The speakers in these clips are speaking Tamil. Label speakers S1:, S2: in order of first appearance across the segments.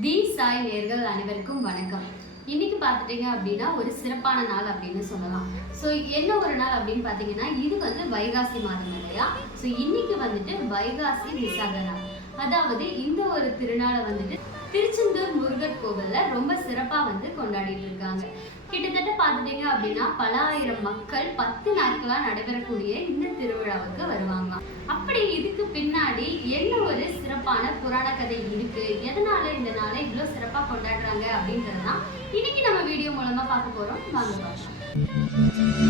S1: தி சாய் நேர்கள் அனைவருக்கும் வணக்கம். இன்னைக்கு பார்த்துட்டீங்க அப்படின்னா ஒரு சிறப்பான நாள் அப்படின்னு சொல்லலாம். ஸோ என்ன ஒரு நாள் அப்படின்னு பார்த்தீங்கன்னா இது வந்து வைகாசி மாதம் இல்லையா? ஸோ இன்னைக்கு வந்துட்டு வைகாசி விசாக நாள் அதாவது இந்த ஒரு திருநாளை வந்துட்டு திருச்செந்தூர் முருகர் கோவில்ல ரொம்ப சிறப்பா வந்து கொண்டாடிட்டு இருக்காங்க. கிட்டத்தட்ட பார்த்துட்டீங்க அப்படின்னா பல ஆயிரம் மக்கள் பத்து நாட்களாக நடைபெறக்கூடிய இந்த திருவிழாவுக்கு வருவாங்க. அப்படி இதுக்கு பின்னாடி என்ன ஒரு சிறப்பான புராண கதை இருக்கு? எதை எவ்வளோ சிறப்பாக கொண்டாடுறாங்க சிறப்பா கொண்டாடுறாங்க இன்னைக்கு நம்ம வீடியோ மூலமா பார்க்க போறோம். வாங்க பார்க்கலாம்.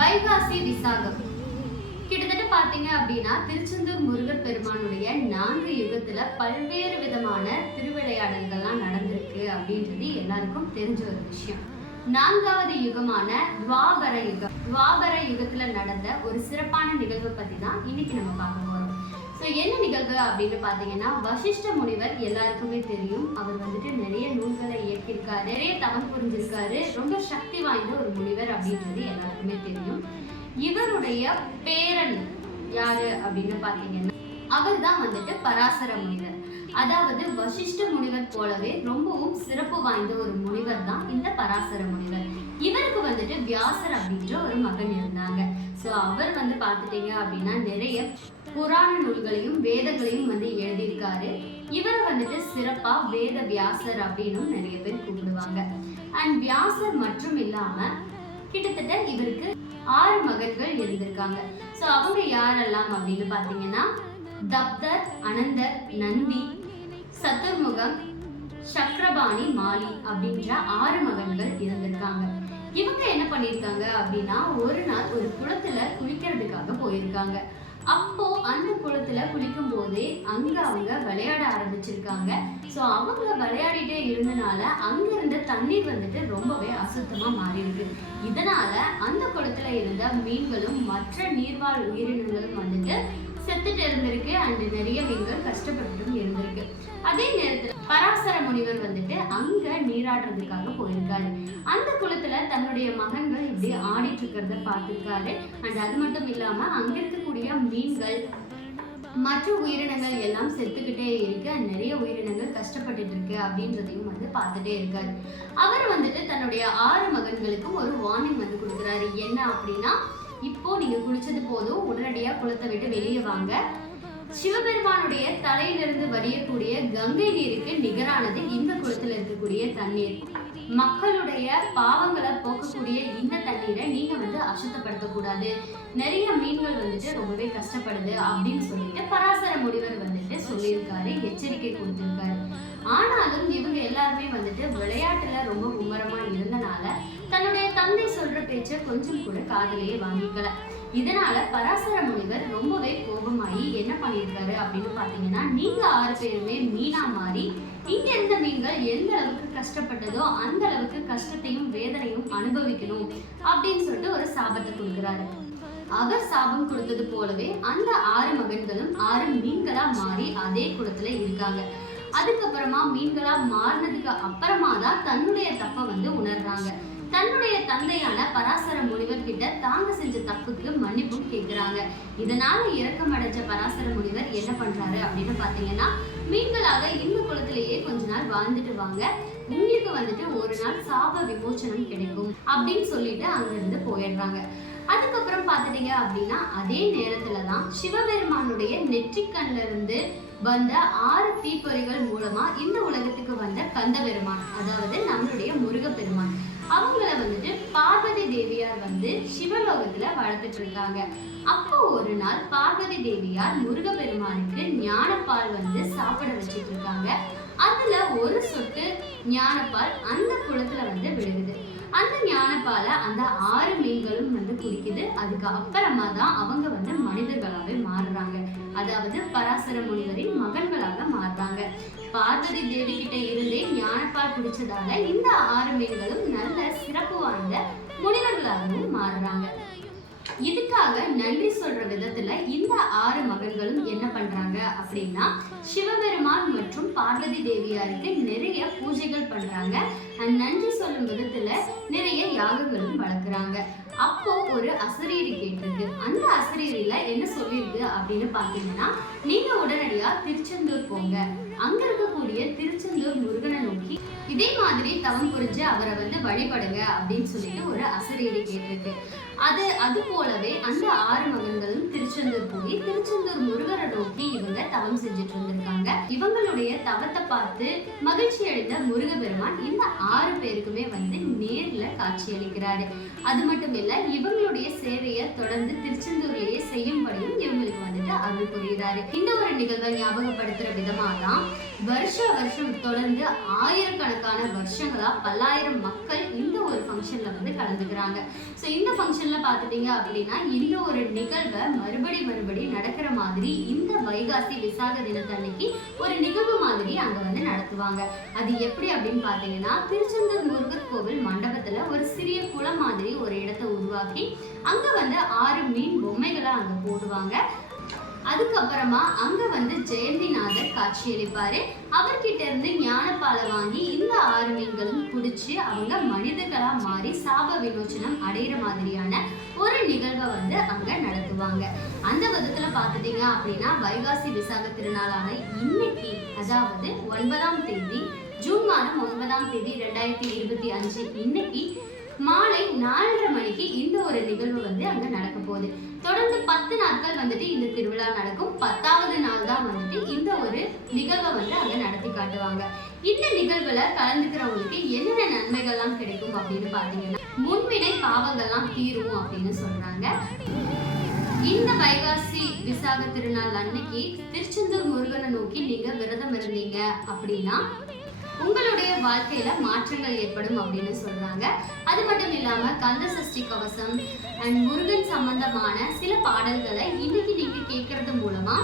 S1: வைகாசி விசாகம். கிட்டத்தட்ட பார்த்தீங்க அப்படின்னா திருச்செந்தூர் முருகர் பெருமானுடைய நான்கு யுகத்துல பல்வேறு விதமான திருவிளையாடல்கள்லாம் நடந்திருக்கு அப்படின்றது எல்லாருக்கும் தெரிஞ்ச ஒரு விஷயம். நான்காவது யுகமான துவாபர யுகம். துவாபர யுகத்துல நடந்த ஒரு சிறப்பான நிகழ்வு பத்தி தான் இன்னைக்கு நம்ம பார்க்க போறோம். ஸோ என்ன நிகழ்வு அப்படின்னு பார்த்தீங்கன்னா வசிஷ்ட முனிவர் எல்லாருக்குமே தெரியும். அவர் வந்துட்டு நிறைய நூல்களை இயக்கியிருக்காரு. நிறைய தவம் புரிஞ்சிருக்காரு. ரொம்ப சக்தி வாய்ந்த ஒரு முனிவர் அப்படின்றது எல்லாருக்குமே தெரியும். இவருடைய பேரன் யாரு அப்படின்னு பார்த்தீங்கன்னா அவர் தான் வந்துட்டு பராசர முனிவர். அதாவது வசிஷ்ட முனிவர் போலவே ரொம்பவும் சிறப்பு வாய்ந்த ஒரு முனிவர் தான் இந்த பராசர முனிவர். இவருக்கு வந்துட்டு வியாசர் அப்படின்ற ஒரு மகன் இருந்தாங்க. ஸோ அவர் வந்து பார்த்துட்டீங்க அப்படின்னா நிறைய புராண நூல்களையும் வேதங்களையும் வந்து எழுதியிருக்காரு. இவரை வந்துட்டு சிறப்பா வேத வியாசர் அப்படின்னும் நிறைய பேர் கூப்பிடுவாங்க. அண்ட் வியாசர் மட்டும் இல்லாம கிட்டத்தட்ட இவருக்கு ஆறு மகன்கள் இருந்திருக்காங்க. ஸோ அவங்க யாரெல்லாம் அப்படின்னு பார்த்தீங்கன்னா தப்தர் அனந்தர் நந்தி சத்துர்முகம் சக்கரபாணி மாலி அப்படின்ற ஆறு மகன்கள் இருந்திருக்காங்க இவங்க என்ன பண்ணியிருக்காங்க அப்படின்னா ஒரு நாள் ஒரு குளத்துல குளிக்கிறதுக்காக போயிருக்காங்க. அப்போ அந்த குளத்துல குளிக்கும் போதே அங்க அவங்க விளையாட ஆரம்பிச்சிருக்காங்க. ஸோ அவங்க விளையாடிட்டே இருந்தனால அங்க இருந்த தண்ணீர் வந்துட்டு ரொம்பவே அசுத்தமா மாறி இருக்கு இதனால அந்த குளத்துல இருந்த மீன்களும் மற்ற நீர்வாழ் உயிரினங்களும் வந்துட்டு செத்துட்டு இருந்திருக்கு அண்ட் நிறைய மீன்கள் கஷ்டப்பட்டு இருந்திருக்கு. அதே நேரத்துல பராசர முனிவர் வந்துட்டு அங்க நீராடுறதுக்காக போயிருக்காரு. அந்த குளத்துல தன்னுடைய மகன்கள் இப்படி ஆடிட்டு இருக்கிறத பார்த்துருக்காரு. அண்ட் அது மட்டும் இல்லாம அங்க இருக்கக்கூடிய மீன்கள் மற்ற உயிரினங்கள் எல்லாம் செத்துக்கிட்டே இருக்கு. நிறைய உயிரினங்கள் கஷ்டப்பட்டுட்டு இருக்கு அப்படின்றதையும் வந்து பார்த்துட்டே இருக்காரு. அவர் வந்துட்டு தன்னுடைய ஆறு மகன்களுக்கும் ஒரு வார்னிங் வந்து கொடுக்குறாரு. என்ன அப்படின்னா இப்போ நீங்க குளிச்சது போதும் உடனடியா குளத்தை விட்டு வெளியே வாங்க. சிவபெருமானுடைய தலையிலிருந்து வடியக்கூடிய கங்கை நீருக்கு நிகரானது இந்த குளத்துல இருக்கக்கூடிய தண்ணீர். மக்களுடைய பாவங்களை போக்கக்கூடிய இந்த தண்ணீரை நீங்க வந்து அசுத்தப்படுத்த கூடாது நிறைய மீன்கள் வந்துட்டு ரொம்பவே கஷ்டப்படுது அப்படின்னு சொல்லிட்டு பராசர முனிவர் வந்துட்டு சொல்லியிருக்காரு எச்சரிக்கை கொடுத்திருக்காரு. ஆனாலும் இவங்க எல்லாருமே வந்துட்டு விளையாட்டுல ரொம்ப மும்மரமா இருந்தனால தன்னுடைய தந்தை சொல்ற பேச்ச கொஞ்சம் கூட காதலையே வாங்கிக்கல. இதனால பராசர முனிவர் ரொம்பவே கோபமாயி என்ன பண்ணியிருக்காரு அப்படின்னு பாத்தீங்கன்னா நீங்க ஆறு பேருமே மீனா மாறி இங்க இருந்த மீன்கள் எந்த அளவுக்கு கஷ்டப்பட்டதோ அந்த அளவுக்கு கஷ்டத்தையும் வேதனையும் அனுபவிக்கணும் அப்படின்னு சொல்லிட்டு ஒரு சாபத்தை கொடுக்குறாரு. அவர் சாபம் கொடுத்தது போலவே அந்த ஆறு மகன்களும் ஆறு மீன்களா மாறி அதே குளத்துல இருக்காங்க. அதுக்கப்புறமா மீன்களா மாறினதுக்கு அப்புறமா தான் தன்னுடைய தப்பை வந்து உணர்றாங்க. தன்னுடைய தந்தையான பராசர முனிவர் கிட்ட தாங்க செஞ்ச தப்புக்கு மன்னிப்பும் கேட்கிறாங்க. இதனால இரக்கமடைஞ்ச பராசர முனிவர் என்ன பண்றாரு அப்படின்னு பாத்தீங்கன்னா மீன்களாக இந்த குளத்திலேயே கொஞ்ச நாள் வாழ்ந்துட்டு வாங்க. உங்களுக்கு வந்துட்டு ஒரு நாள் சாப விமோச்சனம் கிடைக்கும் அப்படின்னு சொல்லிட்டு அங்கிருந்து போயிடுறாங்க. அதுக்கப்புறம் பார்த்துட்டீங்க அப்படின்னா அதே நேரத்துல தான் சிவபெருமானுடைய நெற்றிக்கண்ல இருந்து வந்த ஆறு தீப்பொறிகள் மூலமா இந்த உலகத்துக்கு வந்த கந்த பெருமான் அதாவது நம்மளுடைய முருகப்பெருமான். அவங்கள வந்துட்டு பார்வதி தேவியார் வந்து சிவலோகத்துல வளர்த்துட்டு இருக்காங்க. அப்போ ஒரு நாள் பார்வதி தேவியார் முருகப்பெருமானுக்கு ஞானப்பால் வந்து சாப்பிட வச்சுட்டு இருக்காங்க. அதுல ஒரு சொட்டு ஞானப்பால் அந்த குளத்துல வந்து விழுகுது. அந்த ஞானப்பால அந்த ஆறு மீன்களும் வந்து குடிக்குது. அதுக்கு அப்புறமா தான் அவங்க வந்து மனிதர்களாவே மாறுறாங்க. அதாவது பராசர முனிவரின் மகன்களாக மாறுறாங்க. பார்வதி தேவி கிட்ட இருந்தே ஞானப்பால் குடிச்சதால இந்த ஆறு மீன்களும் நல்ல சிறப்பு வாய்ந்த முனிவர்களாகவும் மாறுறாங்க. இதுக்காக நன்றி சொல்ற விதத்துல இந்த ஆறு மகன்களும் என்ன பண்றாங்க அப்படின்னா சிவபெருமான் மற்றும் பார்வதி தேவியாருக்கு நிறைய பூஜைகள் பண்றாங்க. நன்றி சொல்லும் விதத்துல நிறைய யாகங்களும் வளர்க்குறாங்க. அப்போ ஒரு அசரீரி கேட்டிருக்கு. அந்த அசரீரியில என்ன சொல்லியிருக்கு அப்படின்னு பாத்தீங்கன்னா நீங்க உடனடியா திருச்செந்தூர் போங்க. அங்க இருக்கக்கூடிய திருச்செந்தூர் முருகனை நோக்கி இதே மாதிரி தவம் புரிஞ்சு அவரை வந்து வழிபடுங்க அப்படின்னு சொல்லிட்டு ஒரு அசரீரி கேட்டிருக்கு. அது அது போலவே அந்த ஆறு மகன்களும் திருச்செந்தூர் போய் திருச்செந்தூர் முருகரை நோக்கி இவங்க தவம் செஞ்சுட்டு இருந்திருக்காங்க இவங்களுடைய தவத்தை பார்த்து மகிழ்ச்சி அடைந்த முருகபெருமான் இந்த ஆறு பேருக்குமே வந்து நேர்ல காட்சி அளிக்கிறாரு. அது மட்டும் இல்ல இவங்களுடைய சேவையை தொடர்ந்து திருச்செந்தூர்லயே செய்யும்படியும் இவங்களுக்கு வந்துட்டு அருள் புரியுறாரு இந்த ஒரு நிகழ்வை ஞாபகப்படுத்துற விதமா தான் வருஷ வருஷம் தொடர்ந்து ஆயிரக்கணக்கான வருஷங்களா பல்லாயிரம் மக்கள் இந்த ஒரு ஃபங்க்ஷன்ல வந்து கலந்துக்கிறாங்க. ஸோ இந்த ஃபங்க்ஷன் ஃபங்க்ஷன்ல பார்த்துட்டீங்க அப்படின்னா இந்த ஒரு நிகழ்வை மறுபடி மறுபடி நடக்கிற மாதிரி இந்த வைகாசி விசாக தினத்தன்னைக்கு ஒரு நிகழ்வு மாதிரி அங்க வந்து நடத்துவாங்க. அது எப்படி அப்படின்னு பார்த்தீங்கன்னா திருச்செந்தூர் முருகர் கோவில் மண்டபத்துல ஒரு சிறிய குளம் மாதிரி ஒரு இடத்தை உருவாக்கி அங்க வந்து ஆறு மீன் பொம்மைகளை அங்க போடுவாங்க. அதுக்கப்புறமா அங்க வந்து ஜெயந்திநாதர் காட்சியளிப்பாரு. அவர்கிட்ட இருந்து ஞானப்பாலை வாங்கி இந்த ஆறு மீன்களும் குடிச்சு அவங்க மனிதர்களா மாறி சாப விமோச்சனம் அடையிற மாதிரியான ஒரு நிகழ்வை வந்து அங்க நடத்துவாங்க. அந்த விதத்துல பாத்துட்டீங்க அப்படின்னா வைகாசி விசாக திருநாளான இன்னைக்கு அதாவது ஒன்பதாம் தேதி ஜூன் மாதம் ஒன்பதாம் தேதி ரெண்டாயிரத்தி இருபத்தி அஞ்சு இன்னைக்கு மாலை நாலரை மணிக்கு இந்த ஒரு நிகழ்வு வந்து அங்க நடக்க போகுது. தொடர்ந்து பத்து நாட்கள் வந்துட்டு இந்த திருவிழா நடக்கும். பத்தாவது நாள் தான் வந்துட்டு இந்த ஒரு நிகழ்வை வந்து அங்க நடத்தி காட்டுவாங்க. இந்த நிகழ்வுல கலந்துக்கிறவங்களுக்கு என்னென்ன நன்மைகள்லாம் கிடைக்கும் அப்படின்னு பாத்தீங்கன்னா முன்வினை பாவங்கள்லாம் தீரும் அப்படின்னு சொல்றாங்க. இந்த வைகாசி விசாக திருநாள் அன்னைக்கு திருச்செந்தூர் முருகனை நோக்கி நீங்க விரதம் இருந்தீங்க அப்படின்னா உங்களுடைய வாழ்க்கையில மாற்றங்கள் ஏற்படும் அப்படின்னு சொல்றாங்க. அது மட்டும் இல்லாம கந்த சஷ்டி கவசம் அண்ட் முருகன் சம்பந்தமான சில பாடல்களை இன்னைக்கு நீங்க கேட்கறது மூலமா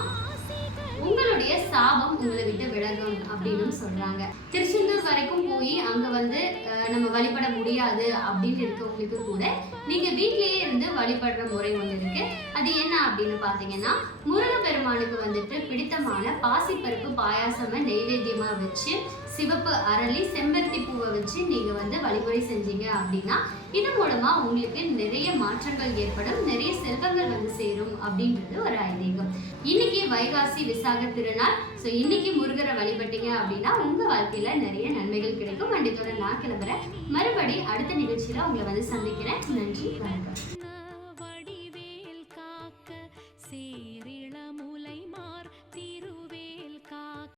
S1: உங்களுடைய சாபம் உங்களை விட்டு விலகும் அப்படின்னு சொல்றாங்க. திருச்செந்தூர் வரைக்கும் போய் அங்க வந்து அஹ், நம்ம வழிபட முடியாது அப்படின்னு இருக்கவங்களுக்கு கூட நீங்க வீட்லயே இருந்து வழிபடுற முறை ஒன்று இருக்கு. அது என்ன அப்படின்னு பாத்தீங்கன்னா முருகப்பெருமானுக்கு வந்துட்டு பிடித்தமான பாசிப்பருப்பு பாயாசம நெய்வேத்தியமா வச்சு சிவப்பு அரளி செம்பருத்தி பூவை வச்சு நீங்க வந்து வழிமுறை செஞ்சீங்க அப்படின்னா இது மூலமா உங்களுக்கு நிறைய மாற்றங்கள் ஏற்படும் நிறைய செல்வங்கள் வந்து சேரும் அப்படின்றது ஒரு ஐதீகம். இன்னைக்கு வைகாசி விசாக திருநாள். ஸோ இன்னைக்கு முருகரை வழிபட்டீங்க அப்படின்னா உங்க வாழ்க்கையில நிறைய நன்மைகள் கிடைக்கும். அண்ட் இதோட நான் கிளம்புறேன். மறுபடி அடுத்த நிகழ்ச்சியில உங்களை வந்து சந்திக்கிறேன். நன்றி வணக்கம்.